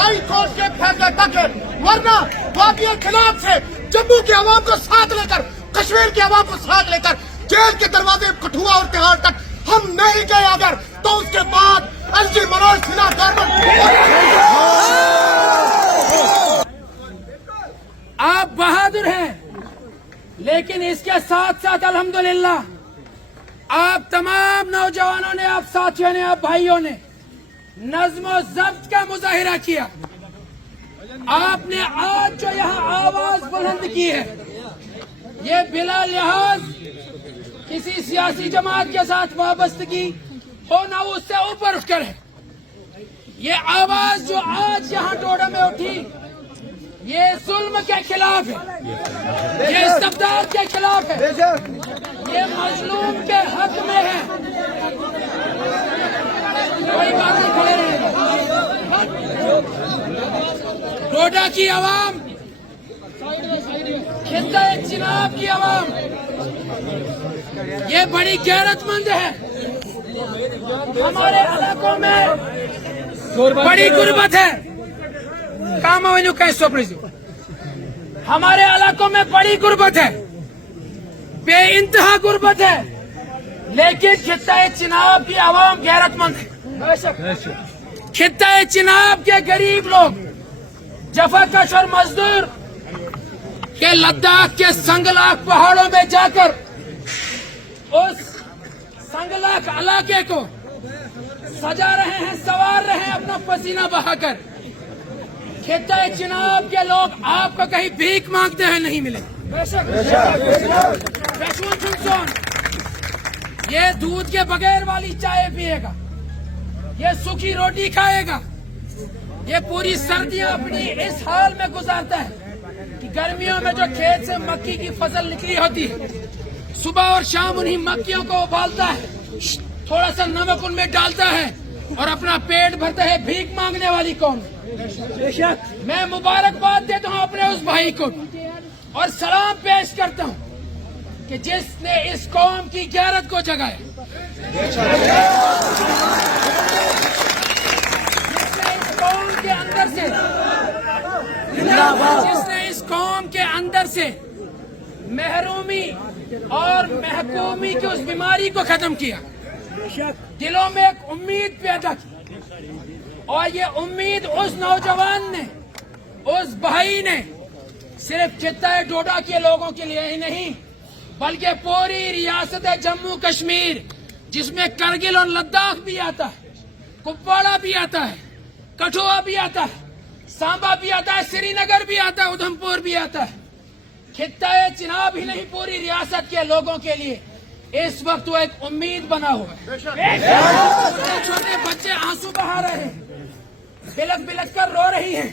High court के फैसले तक है, वरना वाकई खिलाफ से जम्मू की आवाम को साथ लेकर, कश्मीर की आवाम को साथ लेकर जेल के दरवाजे कठुआ और तिहाड़ तक हम नहीं गए अगर, तो उसके बाद एलजी मनोज सिन्हा गवर्नमेंट। आप बहादुर हैं, लेकिन इसके साथ साथ अल्हम्दुलिल्लाह आप तमाम नौजवानों ने, आप साथियों ने, आप भाइयों ने नज़्म ज़ब्त का मुजाहिरा किया। आपने आज जो यहाँ आवाज बुलंद की है, ये बिला लिहाज किसी सियासी जमात के साथ वाबस्तगी हो ना, उससे ऊपर उठकर है। ये आवाज जो आज यहाँ डोडा में उठी, ये जुल्म के खिलाफ है, ये इस्तबदाद के खिलाफ है, ये मजलूम के हक में है। कोई बात नहीं, खड़े रहे। डोडा की आवाम, खित्ता चिनाब की आवाम, ये बड़ी गैरतमंद है। हमारे इलाकों में बड़ी गुर्बत है। काम हमारे इलाकों में बड़ी गुर्बत है, बेइंतहा गुर्बत है, लेकिन खित्ता चिनाब की आवाम गैरतमंद है। खित्ता चिनाब के गरीब लोग, जफाकश और मजदूर के लद्दाख के संगलाख पहाड़ों में जाकर उस संगलाख इलाके को सजा रहे हैं, संवार रहे हैं अपना पसीना बहाकर। खित्ता चिनाब के लोग आपको कहीं भीख मांगते हैं नहीं मिले। ये दूध के बगैर वाली चाय पिएगा, ये सूखी रोटी खाएगा, ये पूरी सर्दियां अपनी इस हाल में गुजारता है कि गर्मियों में जो खेत से मक्की की फसल निकली होती है, सुबह और शाम उन्हीं मक्कियों को उबालता है, थोड़ा सा नमक उनमें डालता है और अपना पेट भरता है। भीख मांगने वाली कौन? मैं मुबारकबाद देता हूँ अपने उस भाई को और सलाम पेश करता हूँ कि जिसने इस कौम की गैरत को जगाया, जिसने इस कौम के अंदर से महरूमी और महकूमी की उस बीमारी को खत्म किया, दिलों में एक उम्मीद पैदा की। और ये उम्मीद उस नौजवान ने, उस भाई ने सिर्फ खित्ता डोडा के लोगों के लिए ही नहीं, बल्कि पूरी रियासत जम्मू कश्मीर, जिसमें करगिल और लद्दाख भी आता है, कुपवाड़ा भी आता है, कठुआ भी आता है, सांबा भी आता है, श्रीनगर भी आता है, उधमपुर भी आता है। खित्ता चिनाब ही नहीं, पूरी रियासत के लोगों के लिए इस वक्त वो एक उम्मीद बना हुआ है। छोटे छोटे बच्चे आंसू बहा रहे हैं, बिलक बिलक कर रो रही हैं,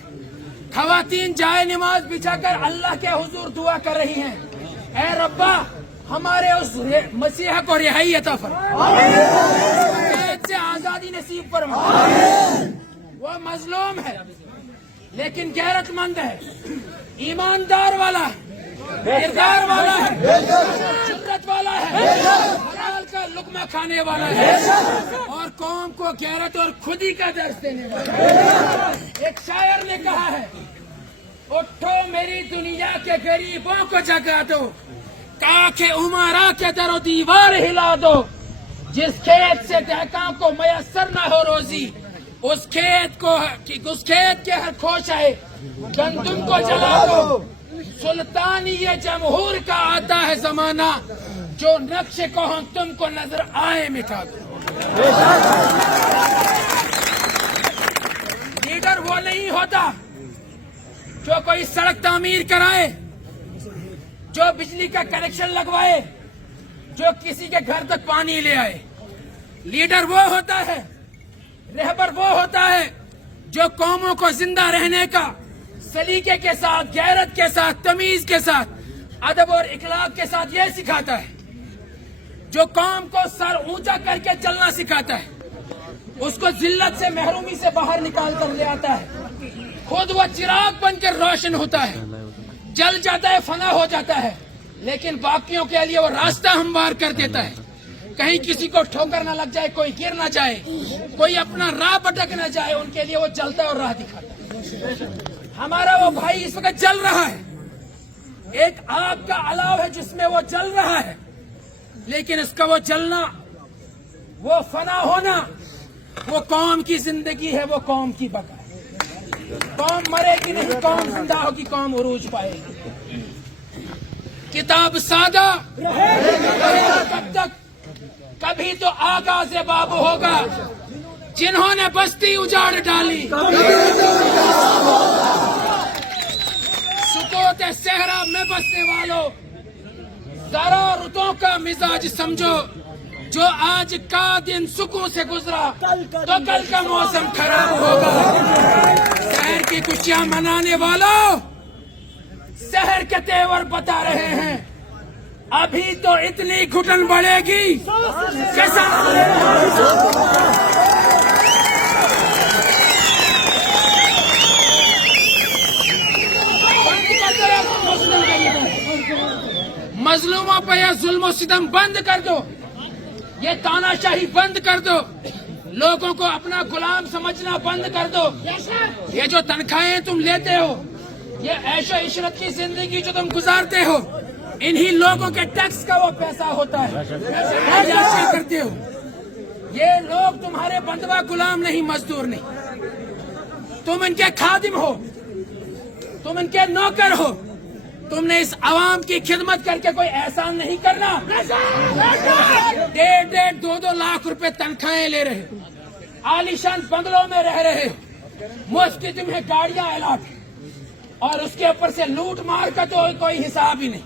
खवातीन जाए नमाज बिछाकर अल्लाह के हुजूर दुआ कर रही हैं, ऐ रब्बा हमारे उस मसीहा को रिहाई अता फरमा, कैद से आजादी नसीब फरमा। वो मजलूम है लेकिन गैरतमंद है, ईमानदार वाला है, किरदार वाला है, जुर्रत वाला है, हलाल का लुकमा खाने वाला है और कौम को गैरत और खुदी का दर्स देने वाला है। एक शायर ने कहा है, उठो मेरी दुनिया के गरीबों को जगा दो, काखे उमरा के दरो दीवार हिला दो, जिस खेत से दहकां को मयसर न हो रोजी, उस खेत के हर खोशाए गंदुम को जला दो। सुल्तानी ये जमहूर का आता है जमाना, जो नक्शे को हम तुमको नजर आए मिटा दो। लीडर वो नहीं होता जो कोई सड़क तामीर कराए, जो बिजली का कनेक्शन लगवाए, जो किसी के घर तक पानी ले आए। लीडर वो होता है, रहबर वो होता है जो कौमों को जिंदा रहने का सलीके के साथ, गैरत के साथ, तमीज के साथ, अदब और इखलाक के साथ ये सिखाता है, जो कौम को सर ऊंचा करके चलना सिखाता है, उसको जिल्लत से, महरूमी से बाहर निकाल कर ले आता है। खुद वो चिराग बनकर रोशन होता है, जल जाता है, फना हो जाता है, लेकिन बाकियों के लिए वो रास्ता हमवार कर देता है। कहीं किसी को ठोकर न लग जाए, कोई गिर न जाए, कोई अपना राह भटक न जाए, उनके लिए वो चलता है और राह दिखाता है। हमारा वो भाई इस वक्त जल रहा है, एक आग का अलाव है जिसमें वो जल रहा है, लेकिन इसका वो जलना, वो फना होना, वो कौम की जिंदगी है, वो कौम की बका है। कौम मरेगी नहीं, कौम जिंदा होगी, कौम उरूज पाएगी। किताब सादा कब तक? कभी तो आगाज़ बाब होगा जिन्होंने बस्ती उजाड़ डाली। सुकोत सहरा में बसने वालों, जरा रुतों का मिजाज समझो, जो आज का दिन सुकून से गुजरा तो कल का मौसम खराब होगा। शहर की खुशियां मनाने वालों, शहर के तेवर बता रहे हैं, अभी तो इतनी घुटन बढ़ेगी कैसा मजलूमों पर यह जुल्म सितम बंद कर दो, ये तानाशाही बंद कर दो, लोगों को अपना गुलाम समझना बंद कर दो। ये जो तनख्वाहें तुम लेते हो, ये ऐशो इशरत की जिंदगी जो तुम गुजारते हो, इन्हीं लोगों के टैक्स का वो पैसा होता है। क्या करते हो? ये लोग तुम्हारे बंदवा गुलाम नहीं, मजदूर नहीं, तुम इनके खादिम हो, तुम इनके नौकर हो। तुमने इस आवाम की खिदमत करके कोई एहसान नहीं करना। 1.5-2 लाख रुपए तनख्वाहें ले रहे हो, आलीशान बंगलों में रह रहे हो, मुफ्त की तुम्हें गाड़ियां अलाट, और उसके ऊपर से लूट मार का तो कोई हिसाब ही नहीं।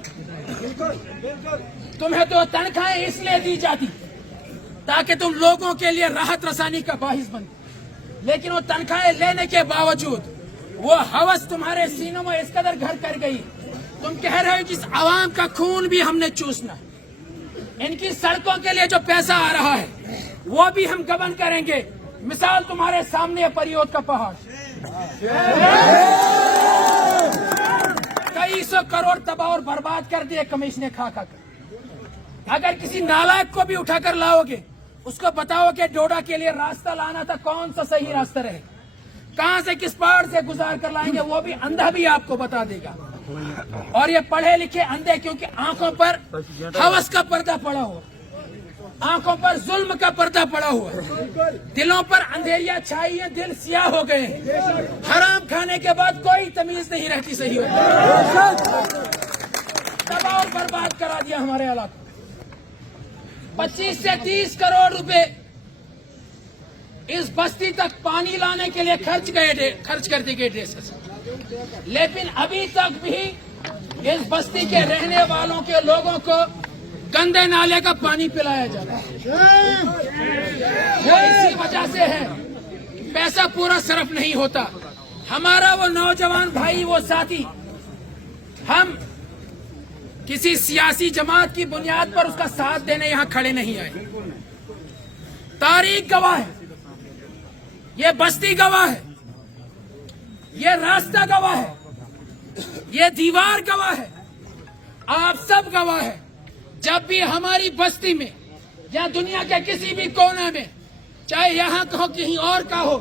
तुम्हें तो तनख्वाहें इसलिए दी जाती ताकि तुम लोगों के लिए राहत रसानी का बाहिस बनो, लेकिन वो तनख्वाहें लेने के बावजूद वो हवस तुम्हारे सीनों में इस कदर घर कर गई, तुम कह रहे हो कि इस आवाम का खून भी हमने चूसना है। इनकी सड़कों के लिए जो पैसा आ रहा है वो भी हम गबन करेंगे। मिसाल तुम्हारे सामने है परियोद का पहाड़, कई सौ करोड़ तबाह और बर्बाद कर दिए कमीशन खा कर। अगर किसी नालायक को भी उठाकर लाओगे, उसको बताओ कि डोडा के लिए रास्ता लाना था, कौन सा सही रास्ता रहे, कहां से किस पहाड़ से गुजार कर लाएंगे, वो भी अंधा भी आपको बता देगा। और ये पढ़े लिखे अंधे, क्योंकि आंखों पर हवस का पर्दा पड़ा हुआ, आंखों पर जुल्म का पर्दा पड़ा हुआ, दिलों पर अंधेरियां छाई है, दिल सियाह हो गए हैं। हराम खाने के बाद कोई तमीज नहीं रहती सही हो, तबाह और बर्बाद करा दिया हमारे इलाके। 25 से 30 करोड़ रुपए इस बस्ती तक पानी लाने के लिए खर्च कर दिए गए, लेकिन अभी तक भी इस बस्ती के रहने वालों के लोगों को गंदे नाले का पानी पिलाया जाता है। वो इसी वजह से है कि पैसा पूरा सरफ नहीं होता। हमारा वो नौजवान भाई, वो साथी, हम किसी सियासी जमात की बुनियाद पर उसका साथ देने यहाँ खड़े नहीं आए। तारीख गवाह है, ये बस्ती गवाह है, ये रास्ता गवाह है, ये दीवार गवाह है, आप सब गवाह है। जब भी हमारी बस्ती में या दुनिया के किसी भी कोने में, चाहे यहाँ का हो कहीं और का हो,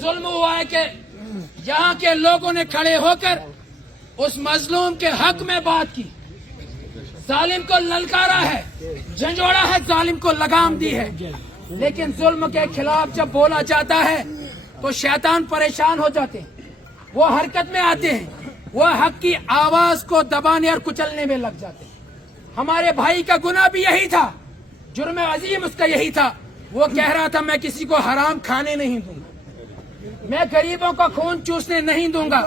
जुल्म हुआ है कि यहाँ के लोगों ने खड़े होकर उस मजलूम के हक में बात की, जालिम को ललकारा है, झंझोड़ा है, जालिम को लगाम दी है। लेकिन जुल्म के खिलाफ जब बोला जाता है तो शैतान परेशान हो जाते हैं, वो हरकत में आते हैं, वो हक की आवाज को दबाने और कुचलने में लग जाते हैं। हमारे भाई का गुनाह भी यही था, जुर्म अजीम उसका यही था। वो कह रहा था मैं किसी को हराम खाने नहीं दूंगा, मैं गरीबों का खून चूसने नहीं दूंगा,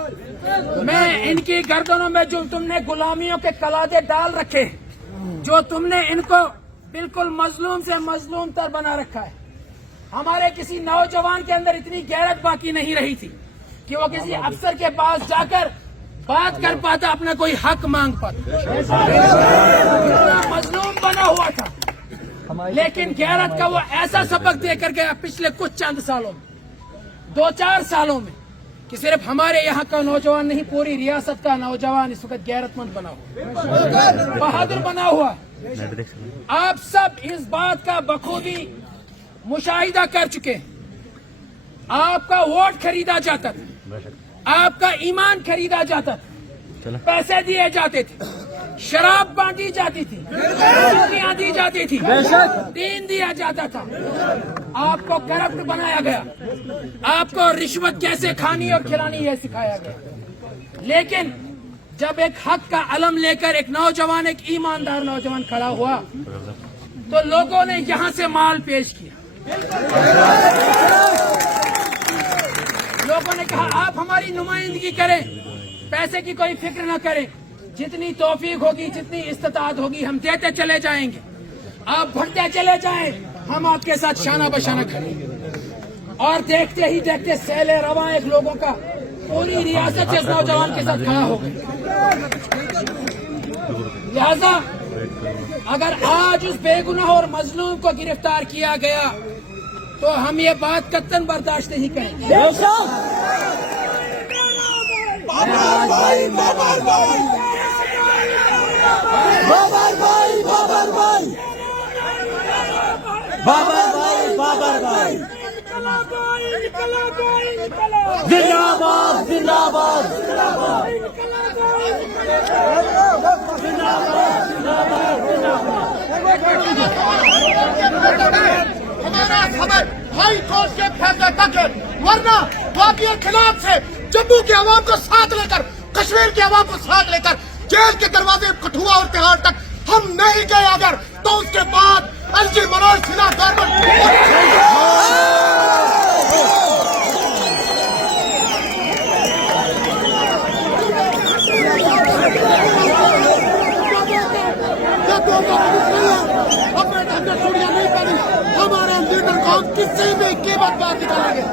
मैं इनकी गर्दनों में जो तुमने गुलामियों के कलादे डाल रखे, जो तुमने इनको बिल्कुल मजलूम से मजलूम तर बना रखा है। हमारे किसी नौजवान के अंदर इतनी गैरत बाकी नहीं रही थी कि वो किसी अफसर के पास जाकर बात कर पाता, अपना कोई हक मांग पाता। मजलूम बना हुआ था, लेकिन गैरत का वो ऐसा सबक देकर गया पिछले कुछ चंद सालों में, 2-4 सालों में, कि सिर्फ हमारे यहाँ का नौजवान नहीं, पूरी रियासत का नौजवान इस वक्त गैरतमंद बना हुआ, बहादुर बना हुआ। आप सब इस बात का बखूबी मुशाहिदा कर चुके हैं। आपका वोट खरीदा जाता था, آپ کا ایمان خریدا جاتا تھا، پیسے دیے جاتے تھے، شراب بانٹی جاتی تھی، چھٹیاں دی جاتی تھی، دین دیا جاتا تھا، آپ کو کرپٹ بنایا گیا، آپ کو رشوت کیسے کھانی اور کھلانی یہ سکھایا گیا۔ لیکن جب ایک حق کا علم لے کر ایک نوجوان، ایک ایماندار نوجوان کھڑا ہوا تو لوگوں نے یہاں سے مال پیش کیا، لوگوں نے کہا آپ ہماری نمائندگی کریں، پیسے کی کوئی فکر نہ کریں، جتنی توفیق ہوگی، جتنی استطاعت ہوگی ہم دیتے چلے جائیں گے، آپ بڑھتے چلے جائیں، ہم آپ کے ساتھ شانہ بشانہ کھڑے ہیں۔ اور دیکھتے ہی دیکھتے سیل رواں ایک لوگوں کا پوری ریاست سے اس نوجوان کے ساتھ کھڑا ہو گئی۔ لہذا اگر آج اس بے گناہ اور مظلوم کو گرفتار کیا گیا تو ہم یہ بات قطعاً برداشت نہیں کریں گے۔ ہمارا خبر ہائی کورٹ کے فیصلے تک ہے، ورنہ واقعی خلاف سے جموں کے عوام کو ساتھ لے کر، کشمیر کے عوام کو ساتھ لے کر جیل کے دروازے کٹھوا اور تہاڑ تک ہم نہیں گئے اگر تو اس کے بعد الجی منوج سنہا گورنمنٹ ہمارے لیڈر کو کسی بھی قیمت پر نکالیں گے۔